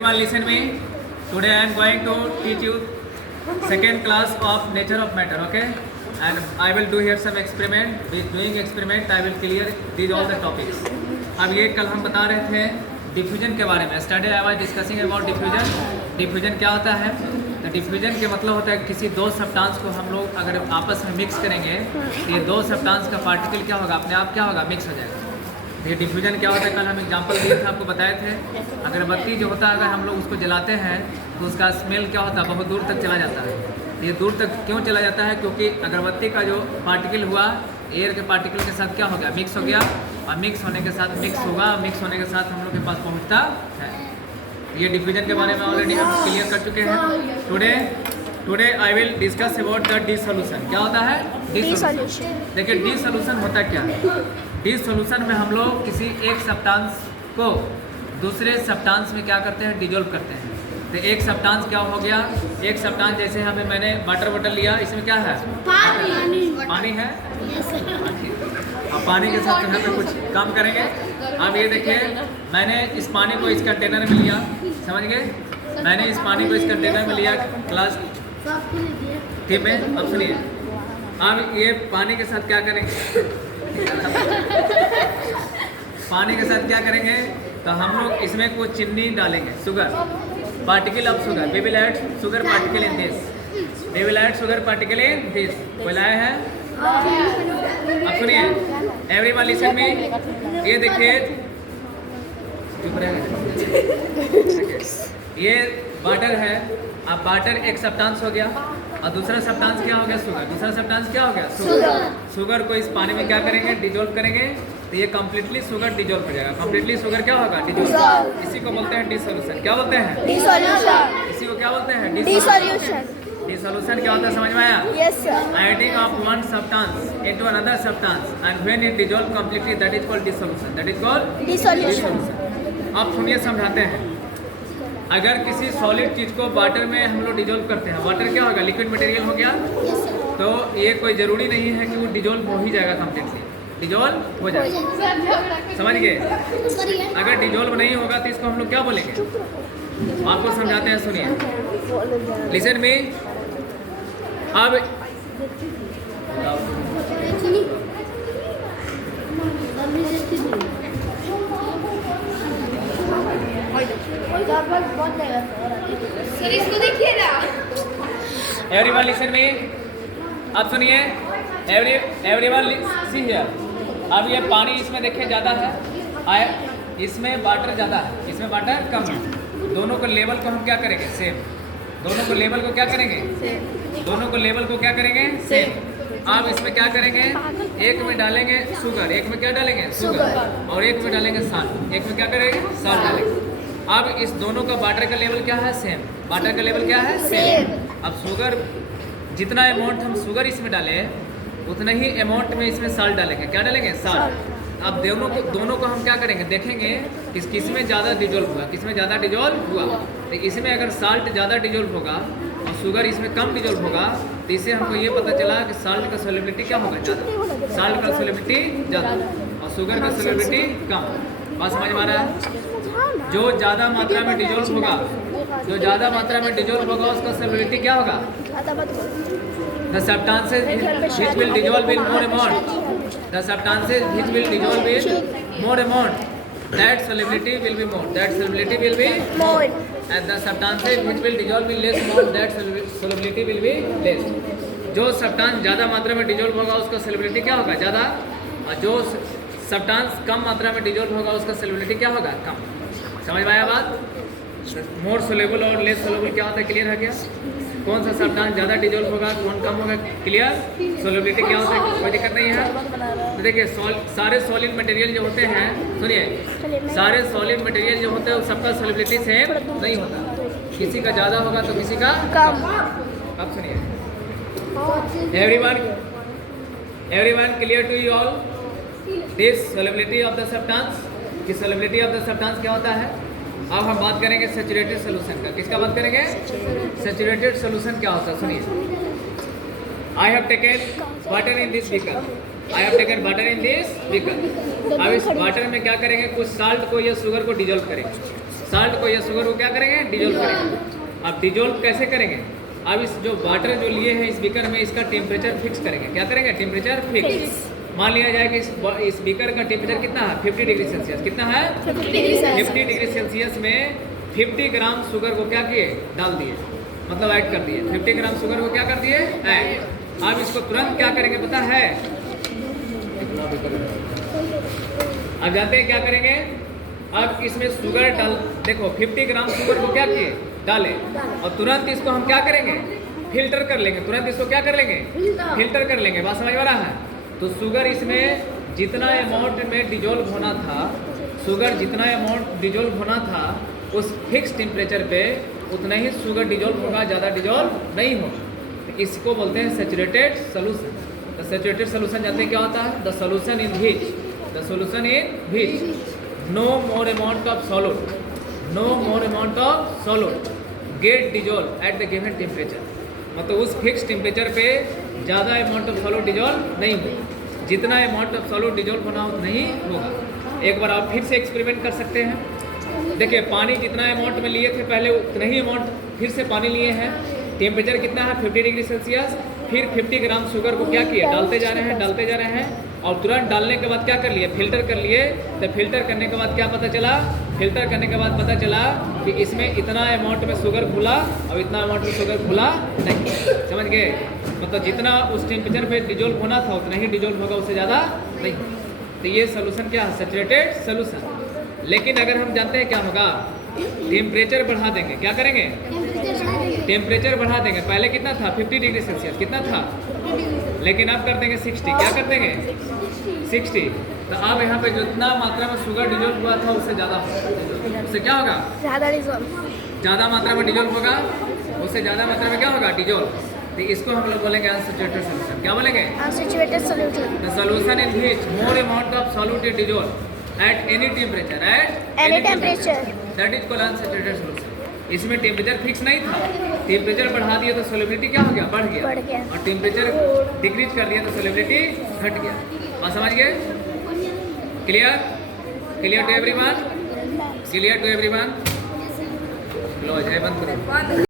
Listen me. Today I am going to teach you second class of nature of matter. Okay, and I will do here some experiment. With doing experiment, I will clear these all the topics. अब ये कल हम बता रहे थे diffusion के बारे में. Yesterday I was discussing about diffusion. Diffusion क्या होता है? तो डिफ्यूजन के मतलब होता है किसी दो सब्सटेंस को हम लोग अगर आपस में मिक्स करेंगे तो ये दो सब्सटेंस का पार्टिकल क्या होगा, अपने आप क्या होगा, मिक्स हो जाएगा. ये डिफ्यूजन क्या होता है, कल हम एग्जांपल दिए थे, आपको बताए थे. अगरबत्ती जो होता है अगर हम लोग उसको जलाते हैं तो उसका स्मेल क्या होता है, बहुत दूर तक चला जाता है. ये दूर तक क्यों चला जाता है? क्योंकि अगरबत्ती का जो पार्टिकल हुआ एयर के पार्टिकल के साथ क्या हो गया, मिक्स हो गया. और मिक्स होने के साथ मिक्स होगा, मिक्स होने के साथ हम लोग के पास पहुँचता है. ये डिफ्यूजन के बारे में ऑलरेडी हम क्लियर कर चुके हैं. Today I will discuss about the dissolution. क्या होता है? डिसोल्यूशन. देखिए डिसोल्यूशन होता क्या है. डिसोल्यूशन में हम लोग किसी एक सब्सटेंस को दूसरे सब्सटेंस में क्या करते हैं, डिजोल्व करते हैं. तो एक सब्सटेंस क्या हो गया, एक सब्सटेंस जैसे हमें मैंने वाटर बॉटल लिया, इसमें क्या है, पानी है. अब पानी के साथ यहाँ पे कुछ काम करेंगे. अब ये देखिए मैंने इस पानी को इस कंटेनर में लिया, समझ गए. मैंने इस पानी को इस कंटेनर में लिया क्लास ठीक है. अब सुनिए, अब ये पानी के साथ क्या करेंगे पानी के साथ क्या करेंगे, तो हम लोग इसमें कुछ चीनी डालेंगे, sugar particle of sugar. We will add sugar particle in this. We will add sugar particle in this. कोई लाया है? अब सुनिए, एवरीवन लिसन मी. ये देखिए, चुप रहे. ये वाटर है. अब वाटर एक सब्सटेंस हो गया और दूसरा सब्सटेंस क्या हो गया, शुगर. दूसरा सब्सटेंस क्या हो गया, शुगर. शुगर को इस पानी में क्या करेंगे, डिजोल्व करेंगे. तो ये कम्प्लीटली शुगर डिजोल्व हो जाएगा. कम्प्लीटली शुगर क्या होगा, डिजोल्व. इसी को बोलते हैं डिसोल्यूशन. क्या बोलते हैं, डिसोल्यूशन. इसी को क्या बोलते हैं, डिसोल्यूशन. डिसोल्यूशन क्या होता है, समझ में आया? Yes sir. Adding of one substance into another substance and when it dissolve completely, that is called dissolution. That is called dissolution. अब सुनिए, समझाते हैं. अगर किसी सॉलिड चीज को वाटर में हम लोग डिजोल्व करते हैं, वाटर क्या होगा, लिक्विड मटेरियल हो गया. तो ये कोई जरूरी नहीं है कि वो डिजोल्व हो ही जाएगा, कम्प्लीटली डिजोल्व हो जाएगा. समझ गए? अगर डिजोल्व नहीं होगा तो इसको हम लोग क्या बोलेंगे, आपको समझाते हैं. सुनिए, लिसन मी. अब सर इसको देखिए ना. Everyone listen me. अब सुनिए, एवरीवन सी हियर. अब ये पानी इसमें देखिए ज़्यादा है, इसमें वाटर ज़्यादा है, इसमें वाटर कम है. दोनों को लेवल को हम क्या करेंगे, सेम. दोनों को लेवल को क्या करेंगे, दोनों को लेवल को क्या करेंगे, सेम. अब इसमें क्या करेंगे, एक में डालेंगे शुगर, एक में क्या डालेंगे, शुगर, और एक में डालेंगे साल्ट. एक में क्या करेंगे, साल्ट डालेंगे. अब इस दोनों का वाटर का लेवल क्या है, सेम. वाटर का लेवल क्या है, सेम. अब शुगर, जितना अमाउंट हम शुगर इसमें डाले उतना ही अमाउंट में इसमें साल्ट डालेंगे. क्या डालेंगे, साल्ट. अब दोनों को हम क्या करेंगे, देखेंगे किस में ज़्यादा डिजोल्व हुआ, किस में ज़्यादा डिजोल्व हुआ. तो इसमें अगर साल्ट ज़्यादा डिजोल्व होगा और शुगर इसमें कम डिजोल्व होगा, तो इससे हमको ये पता चला कि साल्ट का सोल्युबिलिटी क्या होगा, ज़्यादा. साल्ट का सोल्युबिलिटी ज़्यादा और शुगर का सोल्युबिलिटी कम. बात समझ में आ रहा है? जो ज़्यादा मात्रा में डिजोल्व होगा, जो ज़्यादा मात्रा में डिजोल्व होगा उसका सोल्युबिलिटी क्या होगा, the substances which will dissolve in more amount, the substances which will dissolve in more amount, that solubility will be more, that solubility will be more, and the substances which will dissolve in less amount, that solubility will be less. जो substance ज़्यादा मात्रा में dissolve होगा उसका solubility क्या होगा, ज़्यादा. और जो सब्सटेंस कम मात्रा में डिजोल्व होगा उसका सोल्युबिलिटी क्या होगा, कम. समझ में आया बात? मोर सोलेबल और लेस सोलेबल क्या होता है, क्लियर है क्या? कौन सा सब्सटेंस ज़्यादा डिजोल्व होगा, कौन कम होगा, क्लियर. सोल्युबिलिटी क्या होता है, कोई दिक्कत नहीं है. तो देखिए सारे सॉलिड मटेरियल जो होते हैं, सुनिए, सारे सॉलिड मटेरियल जो होते हैं सबका सोल्युबिलिटी सेम नहीं होता. किसी का ज़्यादा होगा तो किसी का कम. अब सुनिए, everyone clear to you all this solubility of the substance. कि सोल्युबिलिटी ऑफ द सब्सटेंस क्या होता है. अब हम बात करेंगे सैचुरेटेड सोल्यूशन का. किसका बात करेंगे, सैचुरेटेड सोल्यूशन क्या होता है. सुनिए, I have taken water in this beaker. I have taken water in this beaker. अब इस वाटर में क्या करेंगे, कुछ साल्ट को या शुगर को डिजोल्व करेंगे. साल्ट को या शुगर को क्या करेंगे, डिजोल्व करेंगे। अब डिजोल्व कैसे करेंगे, अब इस जो वाटर जो लिए हैं इस बीकर में, इसका टेम्परेचर फिक्स करेंगे। क्या करेंगे, टेम्परेचर फिक्स। मान लिया जाए कि इस बीकर का टेम्परेचर कितना है, 50 डिग्री सेल्सियस। कितना है, 50 डिग्री सेल्सियस में 50 ग्राम शुगर को क्या किए, डाल दिए, मतलब ऐड कर दिए। 50 ग्राम शुगर को क्या कर दिए, ऐड। अब इसको तुरंत क्या करेंगे पता है, अब जाते हैं क्या करेंगे, अब इसमें शुगर डाल, देखो 50 ग्राम शुगर को क्या किए, डाले, और तुरंत इसको हम क्या करेंगे, फिल्टर कर लेंगे। तुरंत इसको क्या कर लेंगे, फिल्टर कर लेंगे। बात समझ में आ रहा है। तो शुगर इसमें जितना अमाउंट में डिजोल्व होना था, शुगर जितना अमाउंट डिजोल्व होना था उस फिक्स टेम्परेचर पे उतना ही शुगर डिजोल्व होगा, ज़्यादा डिजोल्व नहीं होगा। तो इसको बोलते हैं सैचुरेटेड सोल्यूशन। तो सैचुरेटेड सोल्यूशन जानते हैं क्या होता है, the solution in which, the solution in which no more amount of solid, no more amount of solid get dissolve at the given temperature. मतलब उस फिक्स टेम्परेचर पे ज़्यादा अमाउंट ऑफ सॉलिड डिजोल्व नहीं होगा, जितना अमाउंट ऑफ सॉलिड डिजोल्व होना उतना ही होगा। एक बार आप फिर से एक्सपेरिमेंट कर सकते हैं। देखिए पानी जितना अमाउंट में लिए थे पहले उतना ही अमाउंट फिर से पानी लिए हैं। टेम्परेचर कितना है, 50 डिग्री सेल्सियस। फिर 50 ग्राम शुगर को क्या किया, डालते जा रहे हैं, डालते जा रहे हैं, और तुरंत डालने के बाद क्या कर लिए, फिल्टर कर लिए। तो फिल्टर करने के बाद क्या पता चला, फिल्टर करने के बाद पता चला कि इसमें इतना अमाउंट में शुगर घुला और इतना अमाउंट में शुगर घुला नहीं। समझ गए, मतलब जितना उस टेम्परेचर पे डिजोल्व होना था उतना ही डिजोल्व होगा, उससे ज़्यादा नहीं। तो ये सोल्यूशन क्या है, सैचुरेटेड सोल्यूशन। लेकिन अगर हम जानते हैं क्या होगा, टेम्परेचर बढ़ा देंगे, क्या करेंगे, टेम्परेचर बढ़ा देंगे। पहले कितना था, 50 डिग्री सेल्सियस, कितना था, लेकिन अब कर देंगे 60। क्या कर देंगे, 60। तो अब यहाँ पे जितना मात्रा में शुगर डिजोल्व हुआ था उससे ज़्यादा होगा, उससे क्या होगा, ज़्यादा मात्रा में डिजोल्व होगा, उससे ज़्यादा मात्रा में क्या होगा, डिजोल्व। तो इसको हम लोग बोलेंगे अनसैचुरेटेड सोल्यूशन। क्या बोलेंगे, unsaturated solution. The solution in which more amount of solute dissolve at any temperature, at any temperature, that is called unsaturated solution. इसमें टेम्परेचर फिक्स नहीं था, टेम्परेचर बढ़ा दिया तो सोल्युबिलिटी क्या हो गया, बढ़ गया, और टेम्परेचर डिक्रीज कर दिया तो सोल्युबिलिटी घट गया। बात समझ गए, clear, clear to everyone, clear to everyone. लो जय बंद करो।